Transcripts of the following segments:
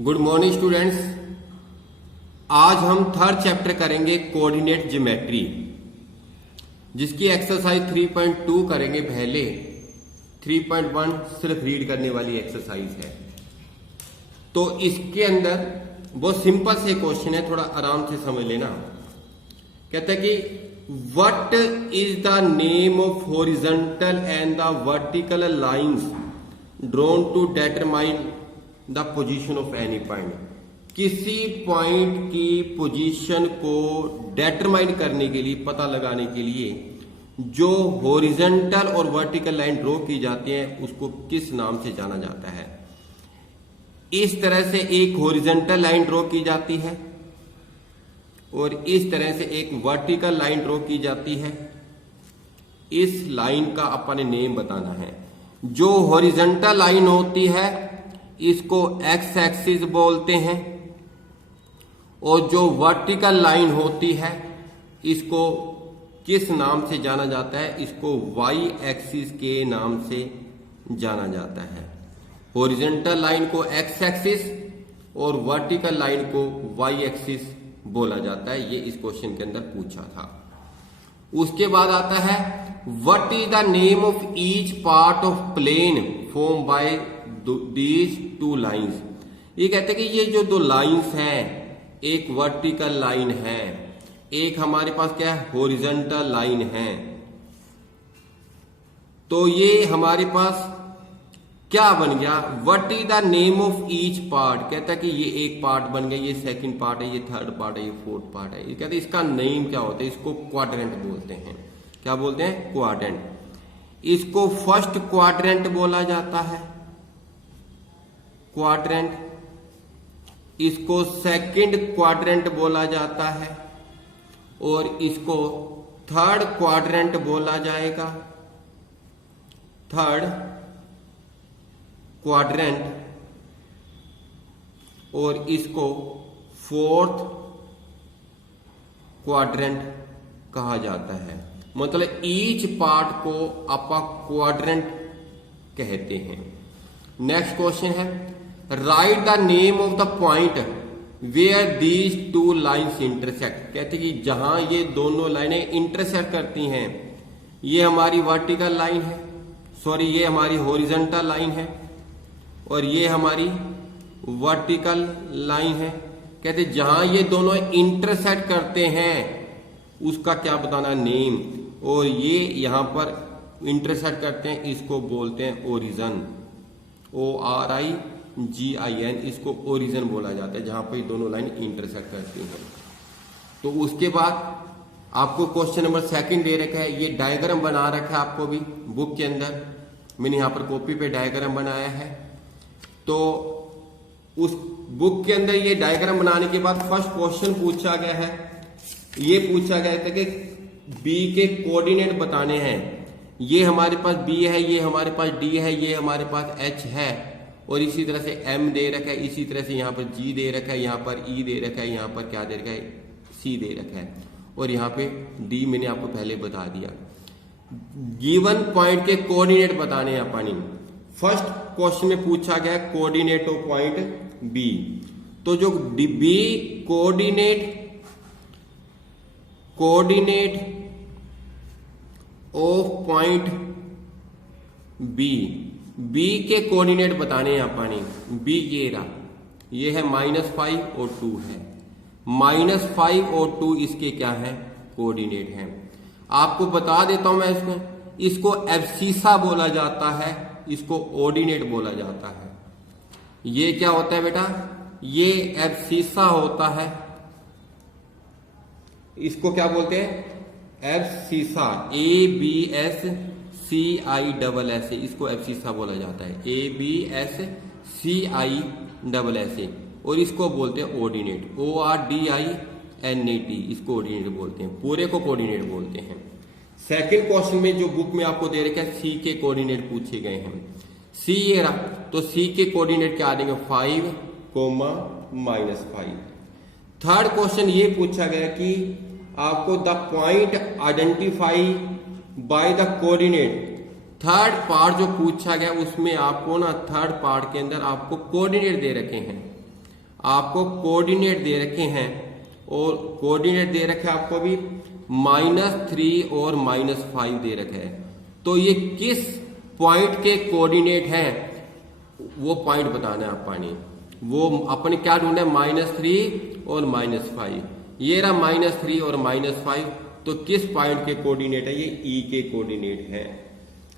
Good morning students. आज हम third chapter करेंगे कोऑर्डिनेट ज्योमेट्री, जिसकी एक्सरसाइज 3.2 करेंगे। पहले 3.1 सिर्फ रीड करने वाली एक्सरसाइज है। तो इसके अंदर बहुत सिंपल से क्वेश्चन है, थोड़ा आराम से समझ लेना। कहता है कि what is the name of horizontal and the vertical lines drawn to determine the position of any point. किसी पॉइंट की पोजीशन को डिटरमाइन करने के लिए, पता लगाने के लिए जो हॉरिजॉन्टल और वर्टिकल लाइन ड्रॉ की जाती है उसको किस नाम से जाना जाता है। इस तरह से एक हॉरिजॉन्टल लाइन ड्रॉ की जाती है और इस तरह से एक वर्टिकल लाइन ड्रॉ की जाती है। इस लाइन का अपने नेम बताना है। जो हॉरिजॉन्टल लाइन होती है इसको एक्स एक्सिस बोलते हैं और जो वर्टिकल लाइन होती है इसको किस नाम से जाना जाता है? इसको वाई एक्सिस के नाम से जाना जाता है। हॉरिजॉन्टल लाइन को एक्स एक्सिस और वर्टिकल लाइन को वाई एक्सिस बोला जाता है। ये इस क्वेश्चन के अंदर पूछा था। उसके बाद आता है what is the name of each part of plane form by these two lines. ये कहते हैं कि ये जो दो लाइंस हैं, एक वर्टिकल लाइन है, एक हमारे पास क्या है, हॉरिजॉन्टल लाइन है। तो ये हमारे पास क्या बन गया? What is the name of each part. कहता है कि ये एक पार्ट बन गया, ये सेकंड पार्ट है, ये थर्ड पार्ट है, ये फोर्थ पार्ट है। ये कहते हैं इसका नेम क्या होता है? इसको क्वाड्रेंट बोलते हैं। क्या बोलते हैं? क्वाड्रेंट। इसको फर्स्ट क्वाड्रेंट बोला जाता है, क्वाड्रेंट। इसको सेकंड क्वाड्रेंट बोला जाता है और इसको थर्ड क्वाड्रेंट बोला जाएगा, थर्ड क्वाड्रेंट। और इसको फोर्थ क्वाड्रेंट कहा जाता है। मतलब ईच पार्ट को अपा क्वाड्रेंट कहते हैं। नेक्स्ट क्वेश्चन है write the name of the point where these two lines intersect. कहते कि जहां ये दोनों लाइनें इंटरसेक्ट करती हैं, ये हमारी वर्टिकल लाइन है, सॉरी ये हमारी हॉरिजॉन्टल लाइन है और ये हमारी वर्टिकल लाइन है। कहते जहां ये दोनों इंटरसेक्ट करते हैं उसका क्या बताना? नेम। और ये यहां पर इंटरसेक्ट करते हैं, इसको बोलते हैं ओरिजन, ORIGIN। इसको ओरिजन बोला जाता है जहां पर ये दोनों लाइन इंटरसेक्ट करती हैं। तो उसके बाद आपको क्वेश्चन नंबर सेकंड दे रखा है। ये डायग्राम बना रखा है आपको भी बुक के अंदर, मैंने यहां पर कॉपी पे डायग्राम बनाया है। तो उस बुक के अंदर ये डायग्राम बनाने के बाद फर्स्ट क्वेश्चन पूछा गया है। ये पूछा गया था कि बी के कोऑर्डिनेट बताने हैं। ये हमारे पास बी है, ये हमारे पास डी है, ये हमारे पास एच है और इसी तरह से एम दे रखा है, इसी तरह से यहाँ पर जी दे रखा है, यहाँ पर ई दे रखा है, यहाँ पर क्या दे रखा है, सी दे रखा है और यहाँ पे डी मैंने आपको पहले बता दिया। गिवन पॉइंट के कोऑर्डिनेट बताने हैं अपनी। फर्स्ट क्वेश्चन में पूछा गया कोऑर्डिनेट ऑफ पॉइंट बी। तो जो B coordinate of point B के कोऑर्डिनेट बताने हैं अपनी। बी ये रहा, ये है -5 और 2 है। -5 और 2 इसके क्या है? कोऑर्डिनेट हैं। आपको बता देता हूं मैं इसको एब्सिसा बोला जाता है, इसको ऑर्डिनेट बोला जाता है। ये क्या होता है बेटा? ये एब्सिसा होता है। इसको क्या बोलते हैं? Abscissa, ABSCISS। इसको एब्सिसा बोला जाता है, ABSCISS। और इसको बोलते हैं ऑर्डिनेट, ORDINAT। इसको ऑर्डिनेट बोलते हैं, पूरे को कोऑर्डिनेट बोलते हैं। सेकंड क्वेश्चन में जो बुक में आपको दे रखा है सी के कोऑर्डिनेट पूछे गए हैं। सी ये रहा, तो सी के कोऑर्डिनेट क्या आ जाएंगे? 5, -5। थर्ड क्वेश्चन ये पूछा गया कि आपको the point identify by the coordinate. Third part जो पूछा गया उसमें आपको ना थर्ड पार्ट के अंदर आपको कोऑर्डिनेट दे रखे हैं। आपको कोऑर्डिनेट दे रखे हैं और कोऑर्डिनेट दे रखे आपको भी -3 और -5 दे रखा है। तो ये किस पॉइंट के कोऑर्डिनेट हैं वो पॉइंट बताना है आपने। वो अपने क्या ढूंढना है, -3 और -5। ये रहा -3 और -5, तो किस पॉइंट के कोऑर्डिनेट है, ये ई के कोऑर्डिनेट है।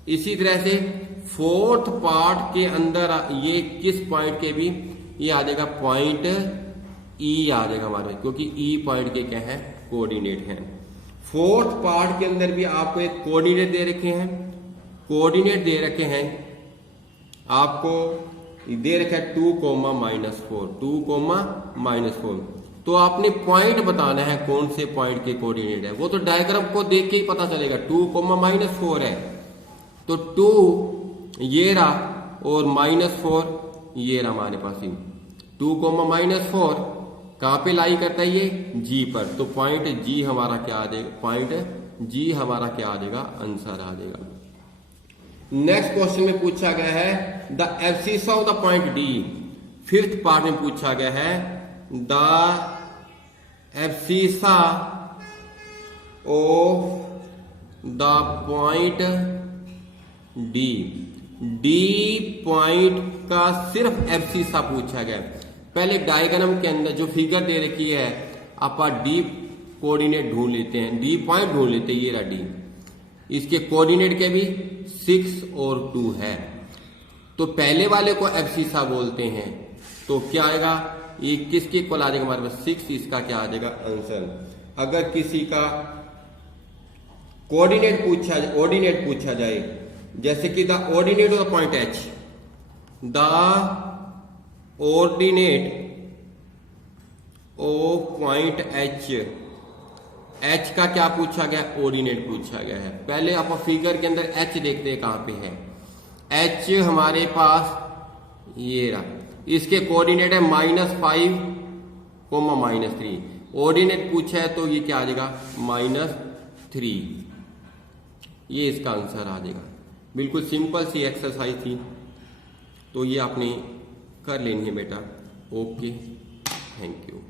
इसी तरह से फोर्थ पार्ट के अंदर ये किस पॉइंट के भी, ये आ जाएगा पॉइंट ई आ जाएगा हमारे, क्योंकि ई पॉइंट के क्या है, कोऑर्डिनेट है। फोर्थ पार्ट के अंदर भी आपको एक कोऑर्डिनेट दे रखे हैं, कोऑर्डिनेट दे रखे हैं आपको, दे रखा है 2, -4, 2, -4। तो आपने पॉइंट बताना है कौन से पॉइंट के कोऑर्डिनेट है। वो तो डायग्राम को देख के ही पता चलेगा। 2, -4 है तो 2 ये रहा और -4 ये रहा हमारे पास ही। 2, -4 कहां पे लाई करता है, ये जी पर। तो पॉइंट जी हमारा क्या आ जाएगा, पॉइंट जी हमारा क्या आ जाएगा, आंसर आ जाएगा। नेक्स्ट क्वेश्चन में पूछा गया है the abscissa of the point D. Fifth part में पूछा गया है the abscissa of the point D. D point का सिर्फ एब्सिसा पूछा गया। पहले डायग्राम के अंदर जो फिगर दे रखी है आप डी कोऑर्डिनेट ढूंढ लेते हैं, डी पॉइंट ढूंढ लेते हैं। ये रहा डी, इसके कोऑर्डिनेट के भी 6 और 2 है। तो पहले वाले को एब्सिसा बोलते हैं। तो क्या आएगा, ये किसके इक्वल आ जाएगा हमारे पास, 6। इसका क्या आ जाएगा आंसर। अगर किसी का कोऑर्डिनेट पूछा जाए, जैसे कि the ordinate of the point H, the ordinate of point H, H का क्या पूछा गया, ऑर्डिनेट पूछा गया है। पहले आप फिगर के अंदर एच देखते हैं कहां पे है। एच हमारे पास ये रहा, इसके कोऑर्डिनेट है -5, -3। ऑर्डिनेट पूछा है तो ये क्या आ जाएगा, -3। ये इसका आंसर आ जाएगा। बिल्कुल सिंपल सी एक्सरसाइज थी, तो ये आपने कर लेनी है बेटा। Okay, thank you.